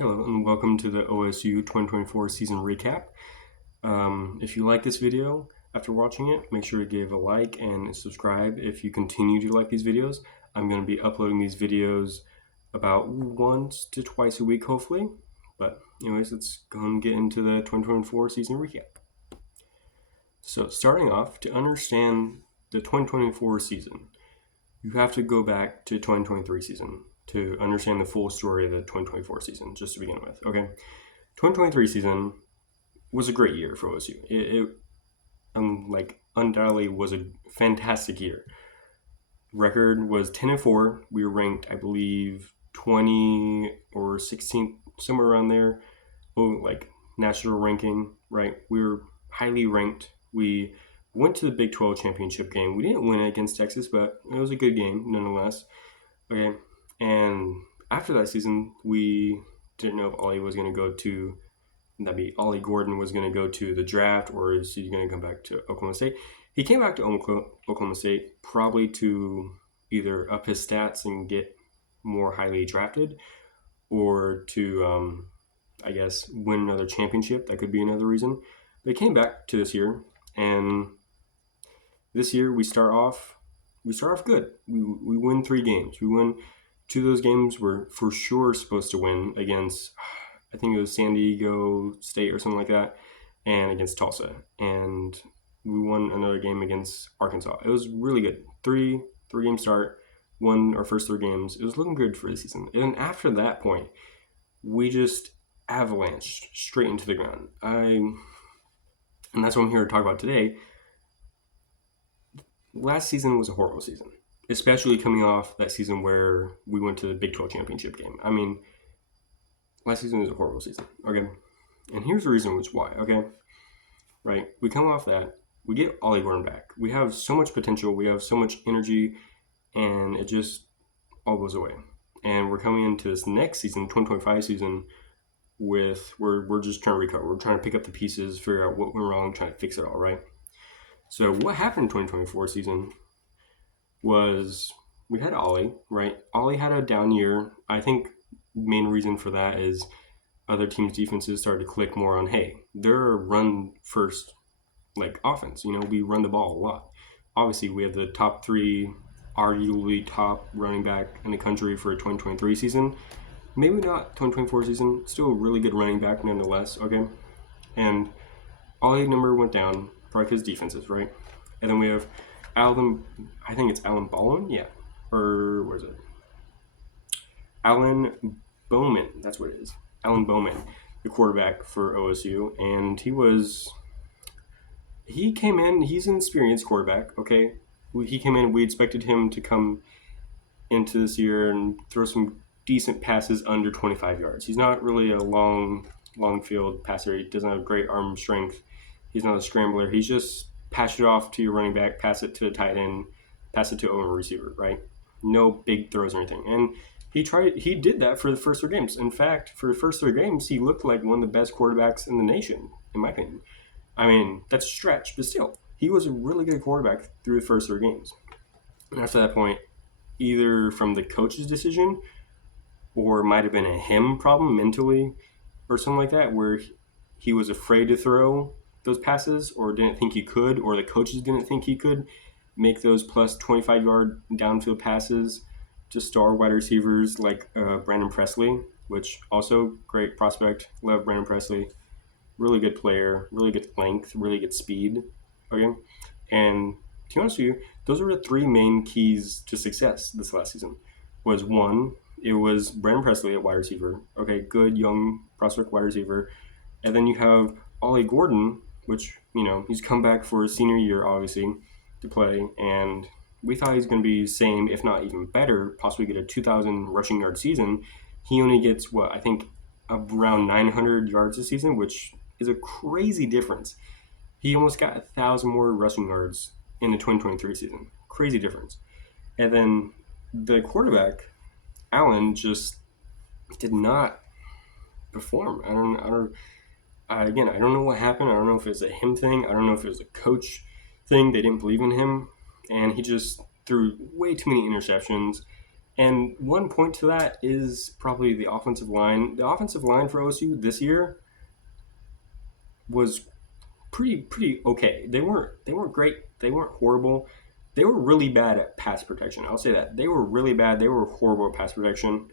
Hello and welcome to the OSU 2024 season recap. If you like this video after watching it, make sure to give a like and subscribe if you continue to like these videos. I'm going to be uploading these videos about once to twice a week, hopefully. But anyways, let's go and get into the 2024 season recap. So starting off, to understand the 2024 season, you have to go back to 2023 season to understand the full story of the 2024 season, just to begin with. Okay, 2023 season was a great year for OSU. It undoubtedly was a fantastic year. Record was 10-4. We were ranked, I believe, 20 or 16th, somewhere around there. National ranking, right? We were highly ranked. We went to the Big 12 championship game. We didn't win it against Texas, but it was a good game nonetheless. Okay, and after that season, we didn't know if Ollie was going to go to, Ollie Gordon was going to go to the draft, or is he going to come back to Oklahoma State? He came back to Oklahoma State probably to either up his stats and get more highly drafted, or to, win another championship. That could be another reason. But he came back to this year, and this year we start off good. We win 3 games. We win 2 of those games we're for sure supposed to win against, I think it was San Diego State or something like that, and against Tulsa. And we won another game against Arkansas. It was really good. 3-game start, won our first 3 games. It was looking good for the season. And then after that point, we just avalanched straight into the ground. And that's what I'm here to talk about today. Last season was a horrible season, especially coming off that season where we went to the Big 12 championship game. I mean, last season was a horrible season, okay? And here's the reason why, okay? Right, we come off that, we get Ollie Gordon back. We have so much potential, we have so much energy, and it just all goes away. And we're coming into this next season, 2025 season, we're just trying to recover. We're trying to pick up the pieces, figure out what went wrong, trying to fix it all, right? So what happened in 2024 season was we had Ollie, right? Ollie had a down year. I think main reason for that is other teams' defenses started to click more on, hey, they're a run first offense. We run the ball a lot. Obviously, we have the top 3, arguably top running back in the country for a 2023 season. Maybe not 2024 season. Still a really good running back nonetheless, okay? And Ollie number went down, probably because defenses, right? And then we have Alan Baldwin, yeah. Or where is it? Alan Bowman, that's what it is. Alan Bowman, the quarterback for OSU. And he came in, he's an experienced quarterback, okay? He came in, we expected him to come into this year and throw some decent passes under 25 yards. He's not really a long field passer. He doesn't have great arm strength. He's not a scrambler. He's just pass it off to your running back, pass it to the tight end, pass it to a receiver, right? No big throws or anything. And he did that for the first 3 games. In fact, for the first 3 games, he looked like one of the best quarterbacks in the nation, in my opinion. I mean, that's a stretch, but still, he was a really good quarterback through the first 3 games. And after that point, either from the coach's decision or it might have been a him problem mentally or something like that, where he was afraid to throw those passes or didn't think he could, or the coaches didn't think he could make those plus 25-yard downfield passes to star wide receivers like Brandon Presley, which also great prospect. Love Brandon Presley. Really good player, really good length, really good speed. Okay, and to be honest with you, those are the 3 main keys to success this last season. Was 1, it was Brandon Presley at wide receiver. Okay, good young prospect wide receiver. And then you have Ollie Gordon, which, he's come back for his senior year, obviously, to play. And we thought he's going to be the same, if not even better, possibly get a 2,000 rushing yard season. He only gets, I think around 900 yards this season, which is a crazy difference. He almost got 1,000 more rushing yards in the 2023 season. Crazy difference. And then the quarterback, Allen, just did not perform. I don't know what happened. I don't know if it was a him thing. I don't know if it was a coach thing. They didn't believe in him. And he just threw way too many interceptions. And one point to that is probably the offensive line. The offensive line for OSU this year was pretty okay. They weren't great. They weren't horrible. They were really bad at pass protection. I'll say that they were really bad. They were horrible at pass protection.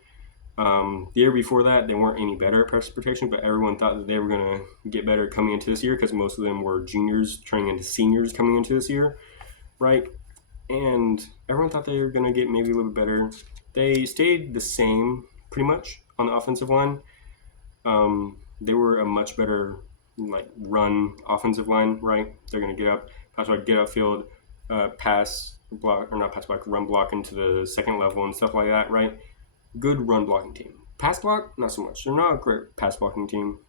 The year before that, they weren't any better at pass protection, but everyone thought that they were going to get better coming into this year because most of them were juniors turning into seniors coming into this year, right? And everyone thought they were going to get maybe a little bit better. They stayed the same pretty much on the offensive line. They were a much better like run offensive line, right? They're going to get up, pass block, get upfield, pass block or not pass block, run block into the second level and stuff like that, right? Good run blocking team. Pass block, not so much. They're not a great pass blocking team,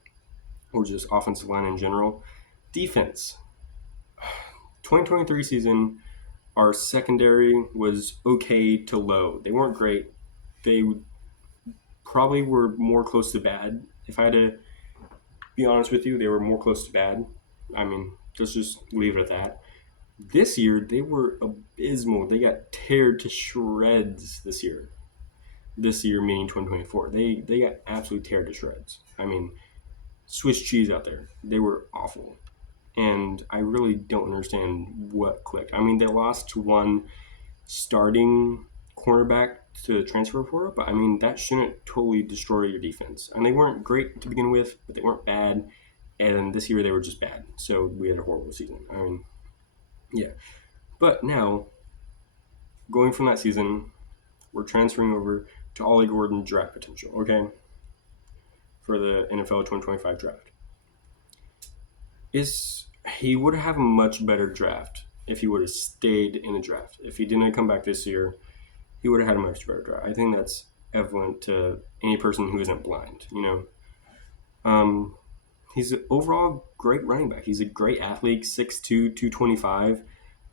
or just offensive line in general. Defense. 2023 season, our secondary was okay to low. They weren't great. They probably were more close to bad. If I had to be honest with you, they were more close to bad. I mean, let's just leave it at that. This year, they were abysmal. They got teared to shreds this year. This year, meaning 2024. They got absolutely teared to shreds. I mean, Swiss cheese out there. They were awful. And I really don't understand what clicked. I mean, they lost to one starting cornerback to the transfer portal, but I mean, that shouldn't totally destroy your defense. And they weren't great to begin with, but they weren't bad. And this year they were just bad. So we had a horrible season. I mean, yeah. But now, going from that season, we're transferring over to Ollie Gordon draft potential, okay? For the NFL 2025 draft. He would have a much better draft if he would have stayed in the draft. If he didn't come back this year, he would have had a much better draft. I think that's evident to any person who isn't blind, you know? He's an overall great running back. He's a great athlete, 6'2", 225.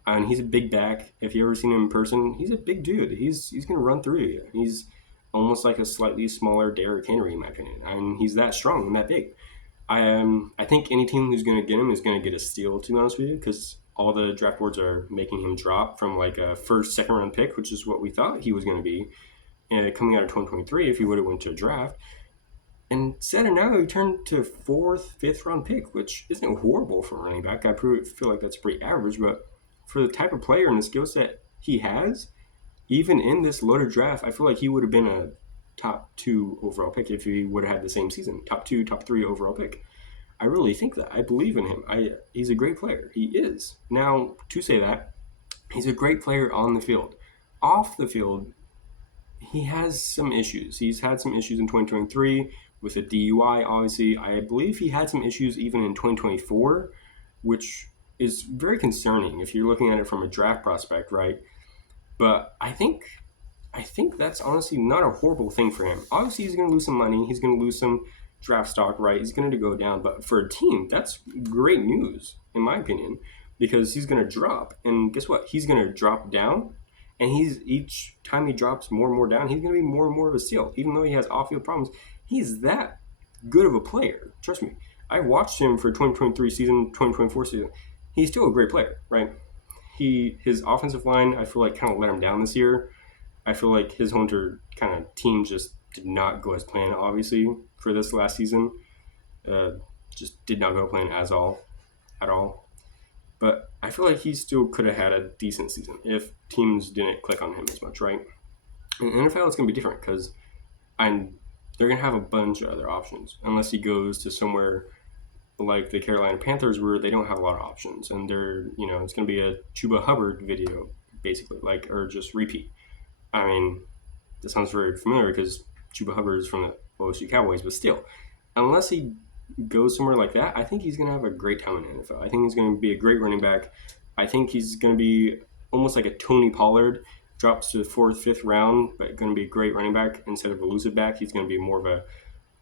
And he's a big back. If you ever seen him in person, he's a big dude. He's going to run through you. He's almost like a slightly smaller Derrick Henry, in my opinion. I mean, he's that strong and that big. I think any team who's going to get him is going to get a steal, to be honest with you, because all the draft boards are making him drop from like a first, second round pick, which is what we thought he was going to be, coming out of 2023 if he would have went to a draft. And instead of now, he turned to fourth, fifth round pick, which isn't horrible for a running back. I feel like that's pretty average, but for the type of player and the skill set he has, even in this loaded draft, I feel like he would have been a top 2 overall pick if he would have had the same season. Top 2, top 3 overall pick. I really think that. I believe in him. He's a great player. He is. Now, to say that, he's a great player on the field. Off the field, he has some issues. He's had some issues in 2023 with a DUI, obviously. I believe he had some issues even in 2024, which is very concerning if you're looking at it from a draft prospect, right? But I think that's honestly not a horrible thing for him. Obviously, he's going to lose some money. He's going to lose some draft stock, right? He's going to go down. But for a team, that's great news, in my opinion, because he's going to drop. And guess what? He's going to drop down. And each time he drops more and more down, he's going to be more and more of a steal. Even though he has off-field problems, he's that good of a player. Trust me. I watched him for 2023 season, 2024 season. He's still a great player, right? His offensive line, I feel like, kind of let him down this year. I feel like his Hunter kind of team just did not go as planned, obviously, for this last season. Just did not go plan at all. But I feel like he still could have had a decent season if teams didn't click on him as much, right? In the NFL, it's going to be different because they're going to have a bunch of other options unless he goes to somewhere like the Carolina Panthers where they don't have a lot of options. And it's going to be a Chuba Hubbard video, basically, or just repeat. I mean, that sounds very familiar because Chuba Hubbard is from the OSU Cowboys, but still, unless he goes somewhere like that, I think he's going to have a great time in the NFL. I think he's going to be a great running back. I think he's going to be almost like a Tony Pollard, drops to the 4th, 5th round, but going to be a great running back instead of elusive back. He's going to be more of a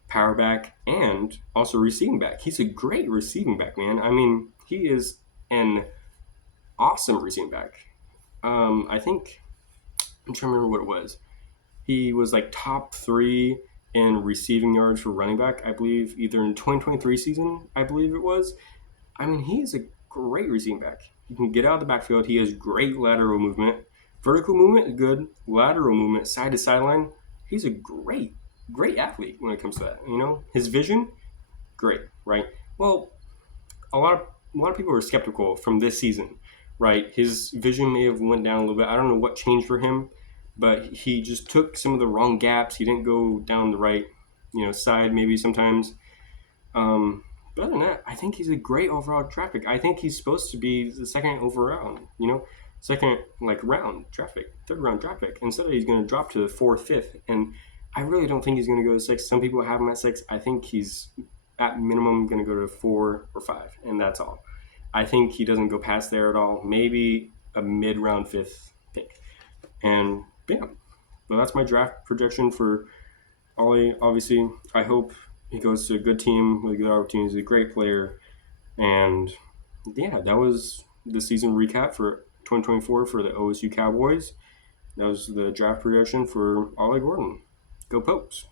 power back and also receiving back. He's a great receiving back, man. I mean, he is an awesome receiving back. I'm trying to remember what it was. He was like top 3 in receiving yards for running back, I believe, either in 2023 season, I believe it was. I mean, he is a great receiving back. He can get out of the backfield. He has great lateral movement. Vertical movement, good. Lateral movement, side to sideline, he's a great athlete when it comes to that. His vision, great, right? Well, a lot of people were skeptical from this season, right? His vision may have went down a little bit. I don't know what changed for him, but he just took some of the wrong gaps. He didn't go down the right, side maybe sometimes. But other than that, I think he's a great overall draft pick. I think he's supposed to be the second overall, second like round draft pick, third round draft pick. Instead, he's going to drop to the fourth, fifth, and I really don't think he's going to go to six. Some people have him at six. I think he's at minimum going to go to 4 or 5, and that's all. I think he doesn't go past there at all. Maybe a mid-round fifth pick, and bam. But that's my draft projection for Ollie. Obviously, I hope he goes to a good team with good opportunities. He's a great player, and yeah, that was the season recap for 2024 for the OSU Cowboys. That was the draft projection for Ollie Gordon. Go Pokes!